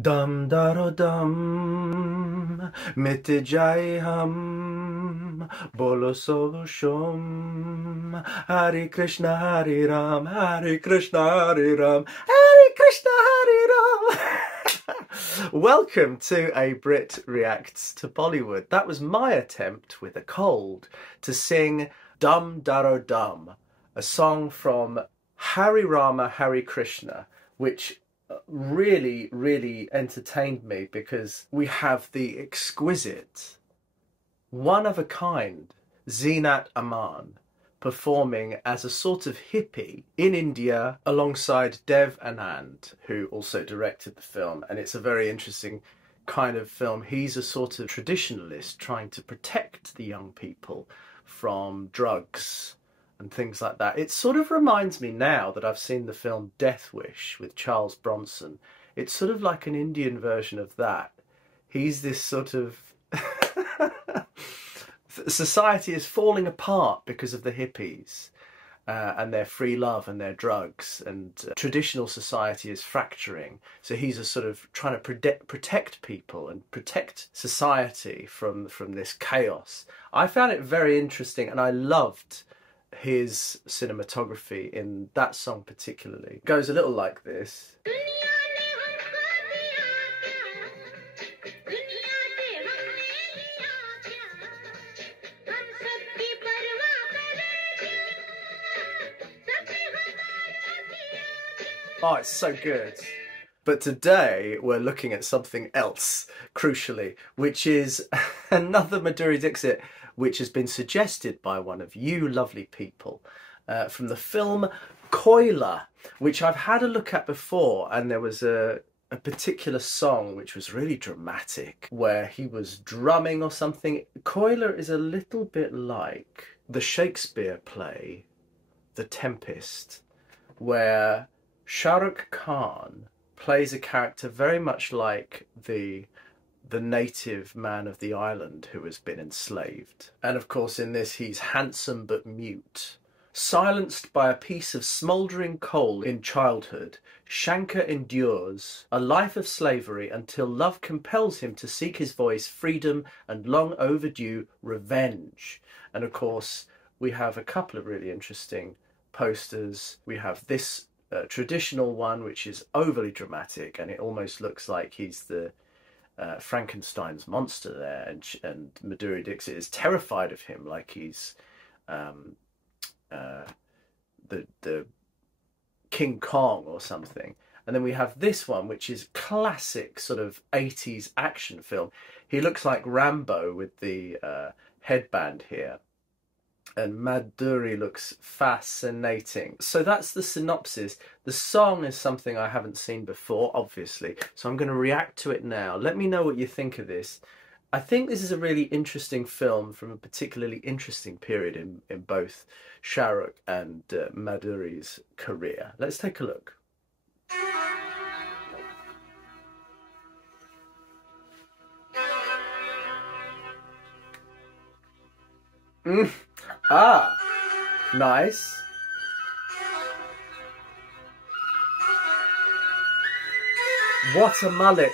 Dum daro dum, mit jai hum, bolo solo shom, Hare Krishna, Hare Ram, Hare Krishna, Hare Ram, Hare Krishna, Hare Ram. Welcome to a Brit Reacts to Bollywood. That was my attempt with a cold to sing Dum Daro Dum, a song from Hare Rama, Hare Krishna, which really entertained me because we have the exquisite, one-of-a-kind Zeenat Aman performing as a sort of hippie in India alongside Dev Anand, who also directed the film. And it's a very interesting kind of film. He's a sort of traditionalist trying to protect the young people from drugs and things like that. It sort of reminds me now that I've seen the film Death Wish with Charles Bronson. It's sort of like an Indian version of that. He's this sort of... Society is falling apart because of the hippies and their free love and their drugs, and traditional society is fracturing. So he's a sort of trying to protect people and protect society from this chaos. I found it very interesting, and I loved his cinematography in that song particularly. It goes a little like this. Oh, it's so good. But today we're looking at something else, crucially, which is another Madhuri DIXIT, which has been suggested by one of you lovely people from the film KOYLA, which I've had a look at before, and there was a particular song which was really dramatic where he was drumming or something. KOYLA is a little bit like the Shakespeare play The Tempest, where SHARUKH Khan plays a character very much like the native man of the island who has been enslaved. And of course in this he's handsome but mute. Silenced by a piece of smouldering coal in childhood, Shankar endures a life of slavery until love compels him to seek his voice, freedom and long overdue revenge. And of course we have a couple of really interesting posters. We have this traditional one which is overly dramatic, and it almost looks like he's the Frankenstein's monster there, and Madhuri DIXIT is terrified of him, like he's the King Kong or something. And then we have this one, which is classic sort of 80s action film. He looks like Rambo with the headband here, and Madhuri looks fascinating. So that's the synopsis. The song is something I haven't seen before, obviously, so I'm going to react to it now. Let me know what you think of this. I think this is a really interesting film from a particularly interesting period in both SHARUKH and Madhuri's career. Let's take a look. Ah, nice. What a mullet.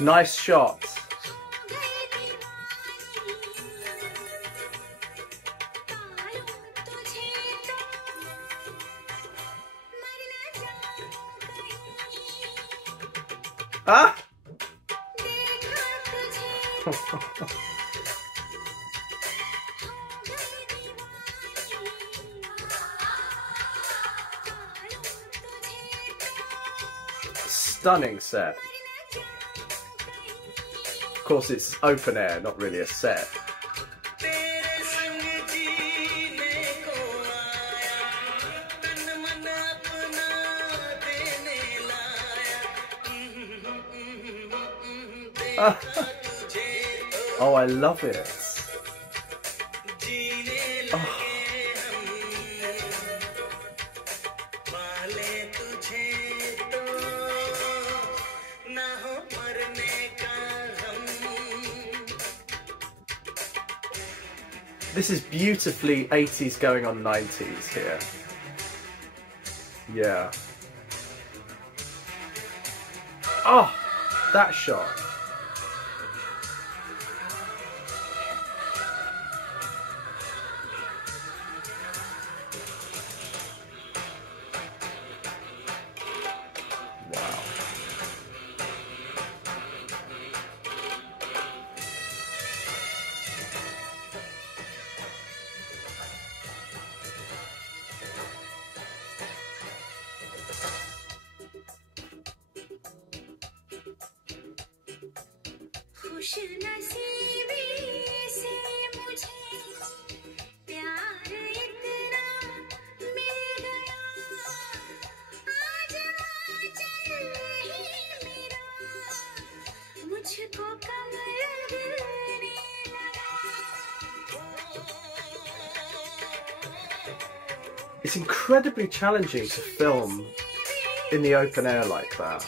Nice shot. Ah! Stunning set. Of course it's open air, not really a set. Oh, I love it. Oh. This is beautifully 80s going on 90s here. Yeah. Oh, that shot. It's incredibly challenging to film in the open air like that.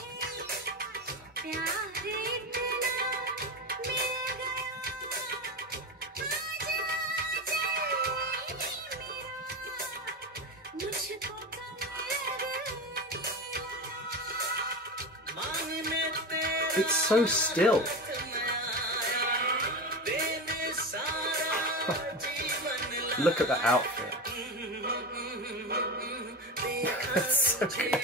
It's so still. Look at the outfit. That's so good.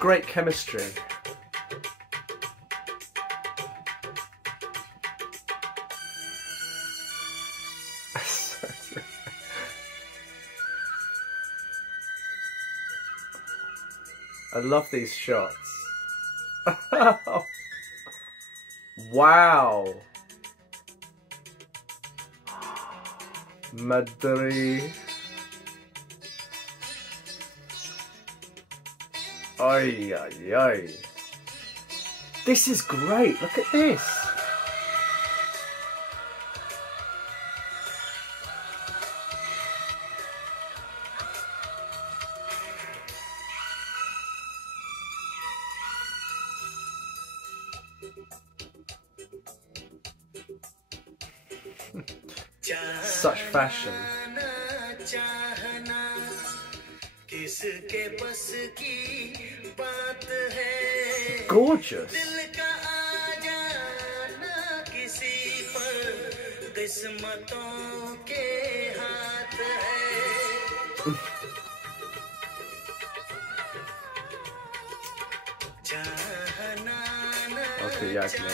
Great chemistry. I love these shots. Wow. Madhuri. Ay, ay, ay. This is great. Look at this. Such fashion. Gorgeous. ALKA YAGNIK.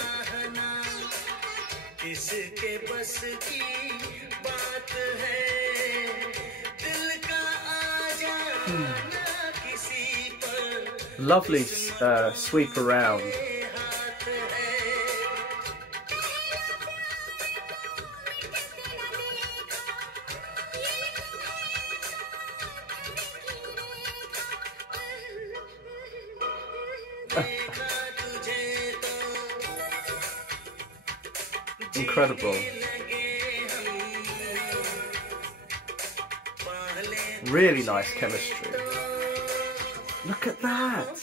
Lovely sweep around. Incredible. Really nice chemistry. Look at that.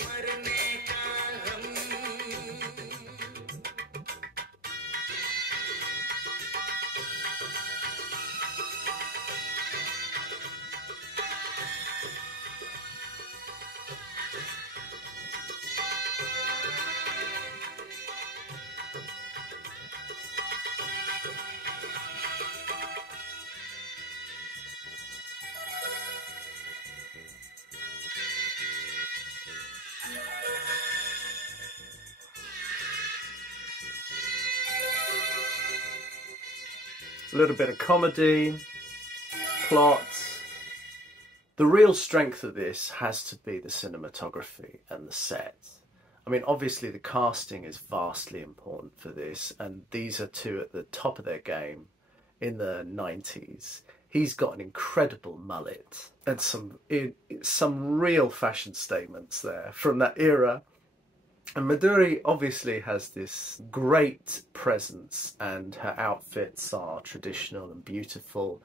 A little bit of comedy, plot. The real strength of this has to be the cinematography and the set. I mean, obviously the casting is vastly important for this, and these are two at the top of their game in the 90s. He's got an incredible mullet and some real fashion statements there from that era. And Madhuri obviously has this great presence, and her outfits are traditional and beautiful.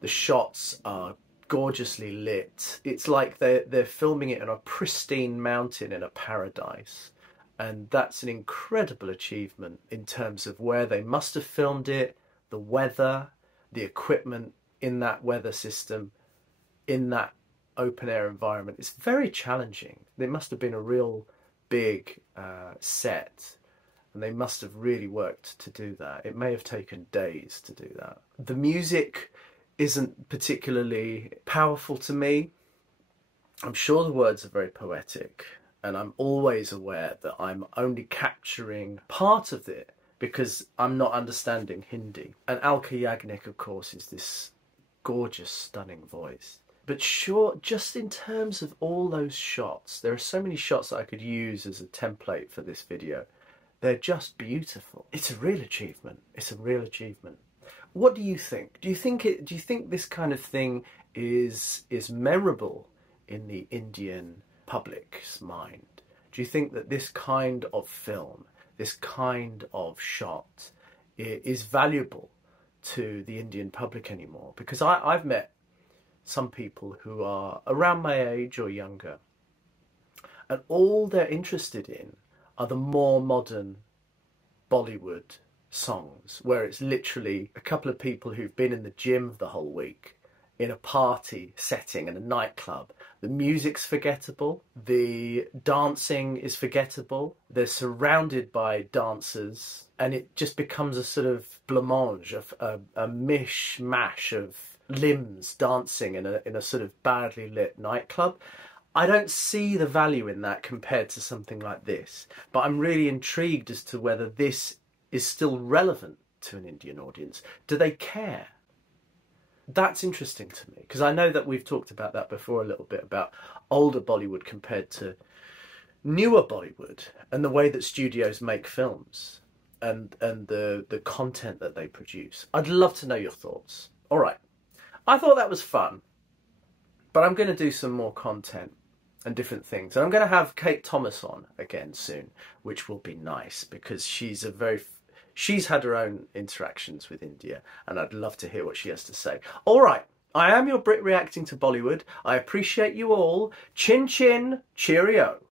The shots are gorgeously lit. It's like they're filming it in a pristine mountain in a paradise. And that's an incredible achievement in terms of where they must have filmed it, the weather, the equipment in that weather system, in that open air environment. It's very challenging. There must have been a real big set, and they must have really worked to do that. It may have taken days to do that. The music isn't particularly powerful to me. I'm sure the words are very poetic, and I'm always aware that I'm only capturing part of it because I'm not understanding Hindi. And ALKA YAGNIK, of course, is this gorgeous, stunning voice. But sure, just in terms of all those shots, there are so many shots that I could use as a template for this video. They're just beautiful. It's a real achievement. It's a real achievement. What do you think? Do you think this kind of thing is memorable in the Indian public's mind? Do you think that this kind of film, this kind of shot, is valuable to the Indian public anymore? Because I've met some people who are around my age or younger, and all they're interested in are the more modern Bollywood songs, where it's literally a couple of people who've been in the gym the whole week in a party setting in a nightclub. The music's forgettable, the dancing is forgettable, they're surrounded by dancers, and it just becomes a sort of blancmange, a mishmash of limbs dancing in a sort of badly lit nightclub. I don't see the value in that compared to something like this, but I'm really intrigued as to whether this is still relevant to an Indian audience. Do they care? That's interesting to me, because I know that we've talked about that before a little bit, about older Bollywood compared to newer Bollywood, and the way that studios make films and the content that they produce. I'd love to know your thoughts. All right, I thought that was fun, but I'm going to do some more content and different things. And I'm going to have Kate Thomas on again soon, which will be nice, because she's had her own interactions with India, and I'd love to hear what she has to say. All right, I am your Brit reacting to Bollywood. I appreciate you all. Chin chin, cheerio.